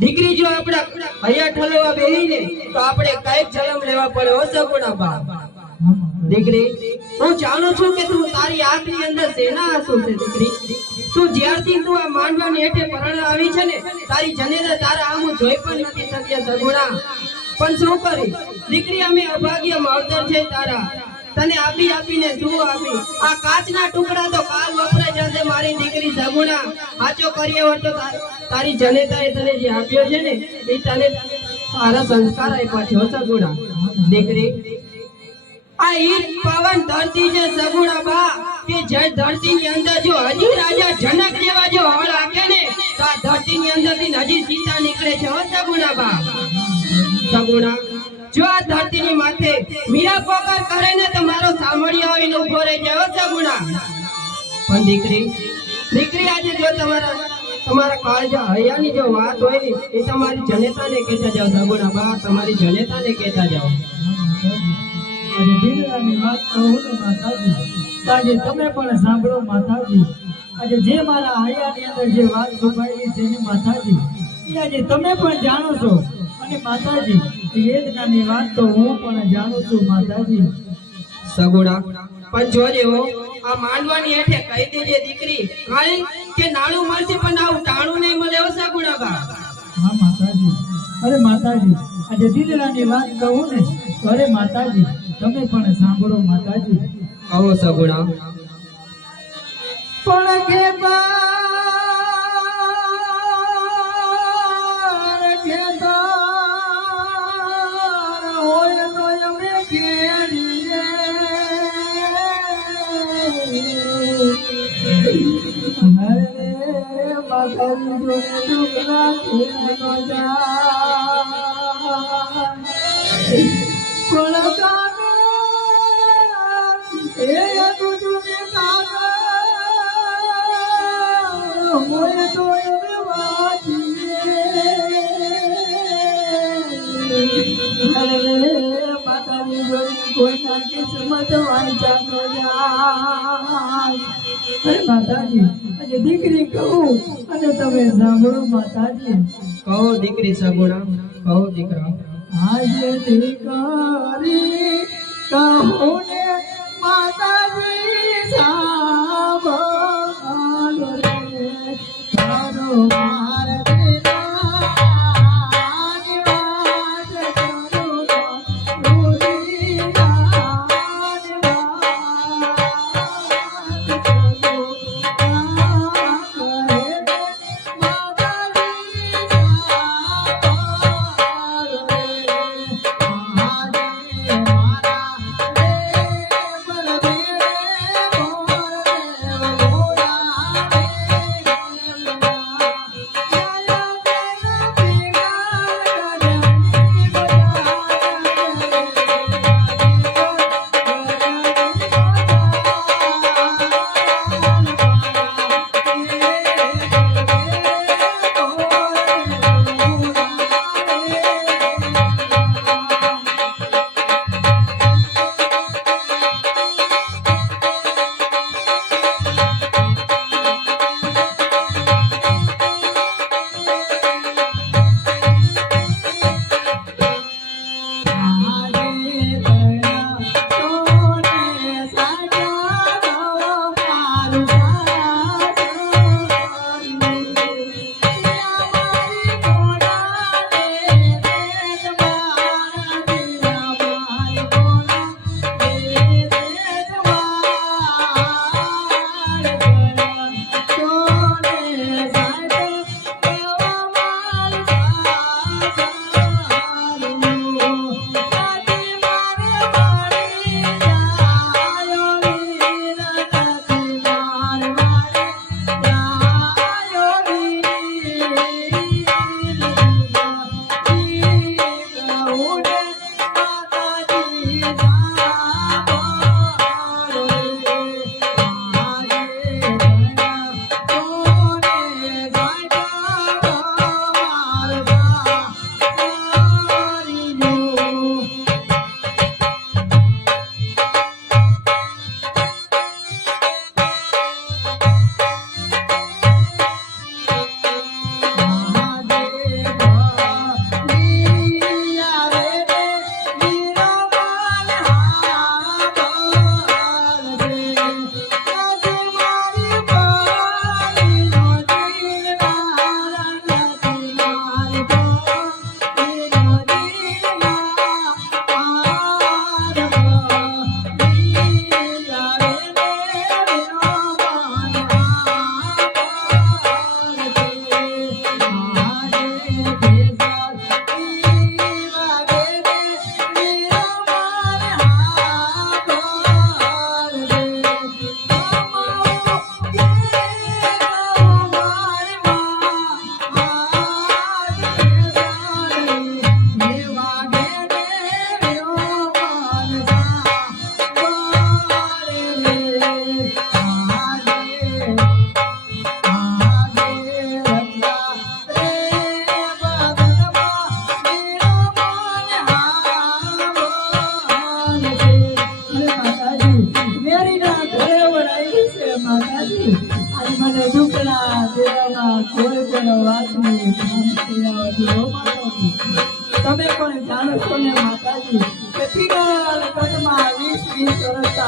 દીકરી જો આપણા અહીંયા ઠલવા બેહીને તો આપણે કંઈક જન્મ લેવા પડે હો સગુણા બા દીકરી, હું જાણું છું કે તું તારી આંખની અંદર સેના આંસુ છે, દીકરી? તું જ્યારથી તું આ માંડવાની હેઠે પરણે આવી છે ને, તારી જનેતા તારા આમ જોઈ પણ નથી શક્યા સગુણા. પણ શું કરી? દીકરી, અમે અભાગ્ય માવતર છે તારા. તને આપી આપીને શું આપી. આ કાચના ટુકડા તો કાલ વપરાઈ જશે મારી દીકરી સગુણા સાચો કરીએ હોય તો તારી જનેતાએ તને જે આપ્યો છે ને, એ તને સારા સંસ્કાર આપ્યા છે સગુણા. દીકરી, આ ઈદ પવન ધરતી છે, સગુણા બા. કે જે ધરતી ની અંદર જો હજી રાજા જનક જેવા જો હળ આપે ને, તો આ ધરતી ની અંદરથી હજી સીતા નીકળે છે સગુણા બા. સગુણા, જો આ ધરતી ની માથે મીરા પોકર કરે ને તો રહી જાય સગુણા પણ દીકરી દીકરી આજે જો તમારા તમારા કાળજા હૈયાની જો વાત હોય એ તમારી જનેતાને કહેતા જાઓ. સગુણા બા તમારી જનેતાને કહેતા જાઓ. આજે દીકરાની વાત કહું ને માતાજી આજે તમે પણ સાંભળો માતાજી. આજે જે મારા હૈયાની અંદર જે વાત છુપાયેલી છે ને માતાજી એ આજે તમે પણ જાણો છો. અને માતાજી વેદનાની વાત તો હું પણ જાણું છું માતાજી. સગુણા પણ જોજે હો આ માંડવાની હેઠે કહી દેજે દીકરી કાઈ કે નાણું મળશે પણ આવું ટાણું નહીં મળે હો સગુણા બા હા માતાજી. અરે માતાજી આજે દીકરાની વાત કહું ને અરે માતાજી તમે પણ સાંભળો માતાજી. કહો સગુણા. પણ કે બાર માતાજી જોડે દુઃખ રાખી ન જાય. કાકા એ તુજને કાકા હોય તો માતાજી આજે દીકરી કહું અને તમે સાંભળો માતાજી. કહો દીકરી સગુણા કહો દીકરા. આજે દીકરી કહો ને માતાજી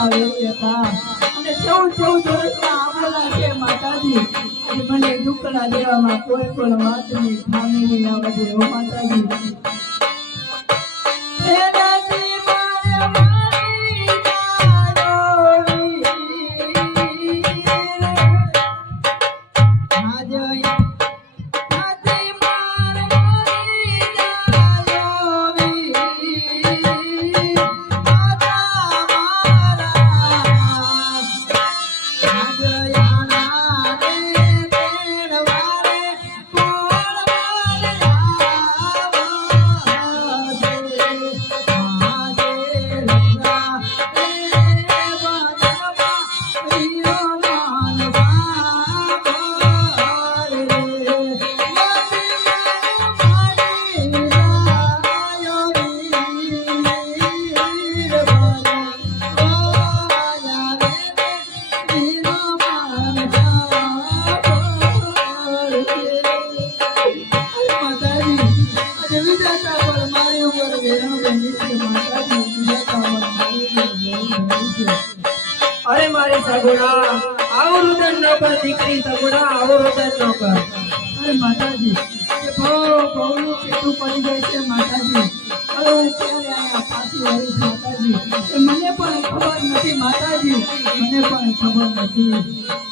વેરી હતા અને ચૌદ ચૌદ વર્ષના આવેલા માતાજી. મને દુખડા દેવામાં કોઈ પણ વાતની ખામી નહીં આવતી માતાજી. બહુનું પેટું પડી જાય છે માતાજી. હવે હું ક્યારે પાછી મને પણ ખબર નથી માતાજી. મને પણ ખબર નથી.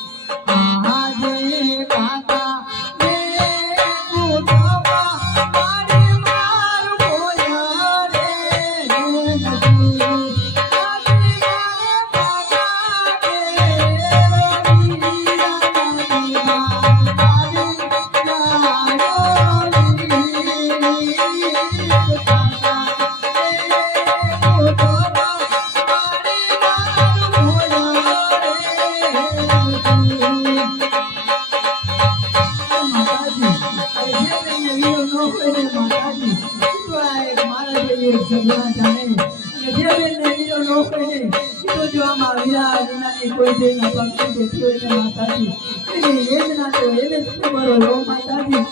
માતાજી. વેદના તો એને ખબર હોય માતાજી?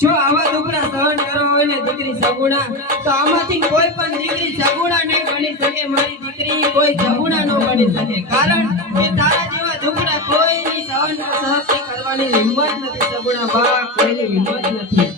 જો આવા દુખડા સહન કરવા હોય ને દીકરી સગુણા, તો આમાંથી કોઈ પણ દીકરી સગુણા નહીં બની શકે. મારી દીકરી કોઈ સગુણા ન બની શકે. કારણ કે તારા જેવા દુખડા કોઈની સહન સહન કરવાની હિંમત નથી. સગુણા બા કોઈની હિંમત નથી.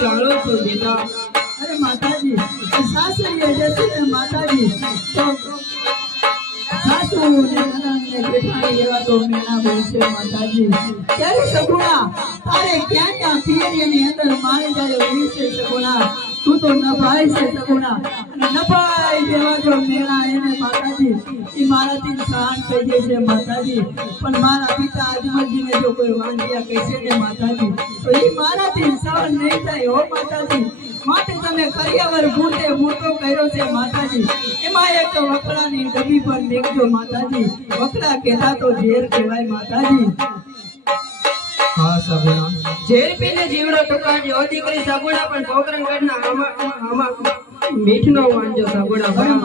સગુણા છો બેટા. અરે માતાજી સાસરીએ જશે ને માતાજી, તો સાસુ મેણા અંદર મારી જાય વિશે તું તો નભાઈ છે સગુણા. જો એને માતાજી ઈ મારાથી સહન થઈ જાય છે માતાજી. પણ મારા પિતા અજમલજીને જો કોઈ વાંધ્યા કહેશે ને માતાજી તો ઈ મારાથી સહન નહીં થાય હો માતાજી. માટે તમે કરિયાવર ભૂતે ભૂતો કર્યો છે માતાજી. એમાં એક વકડાની ડબ્બી પર મેકજો માતાજી. વકડા કહેતા તો ઝેર કહેવાય માતાજી. હા સગુણા ઝેર પીને જીવડો ટુકાડ્યો દીકરી સગુણા પણ પોકરણગઢના આમાં આમાં મીઠનો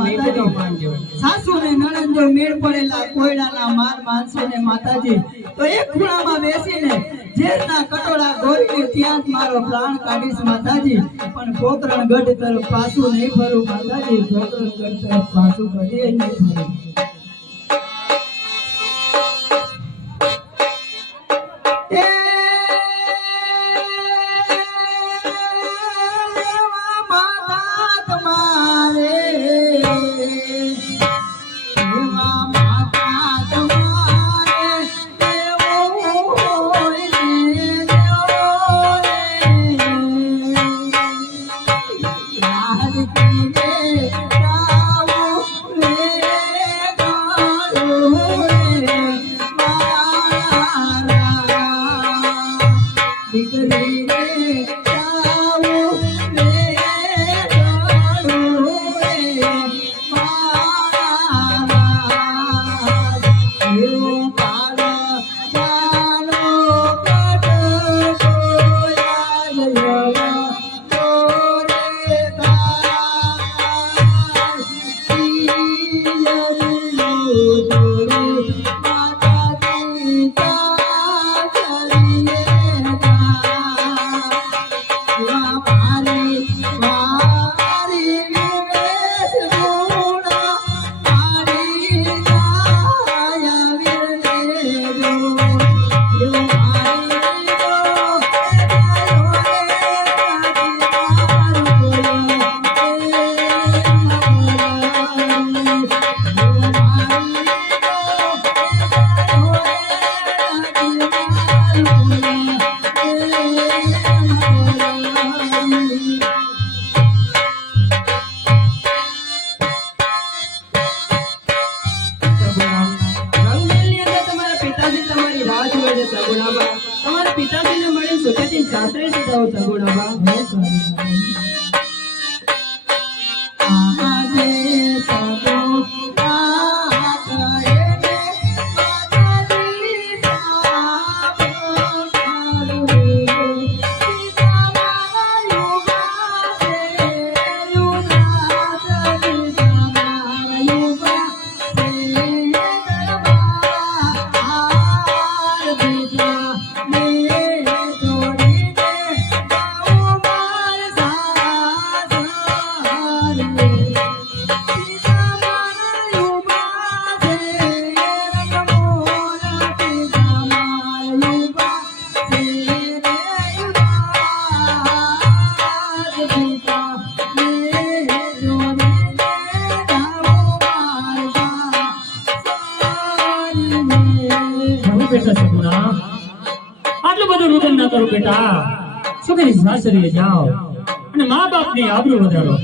મીઠનો માનજો સાસુ ને નણંદ જો મેળ પડેલા કોયડાના માર માનસો ને માતાજી. તો એક ખૂણામાં બેસીને ઝેરના કટોળા ગોરીને ત્યાં જ મારો પ્રાણ કાઢીશ માતાજી. પણ પોકરણ ગઢ તરફ પાછું નહીં ફરું માતાજી. પોકરણ ગઢ તરફ પાછું કદીએ નહીં ફરું. સાસરીએ જાઓ અને મા બાપની આબરૂ વધારો.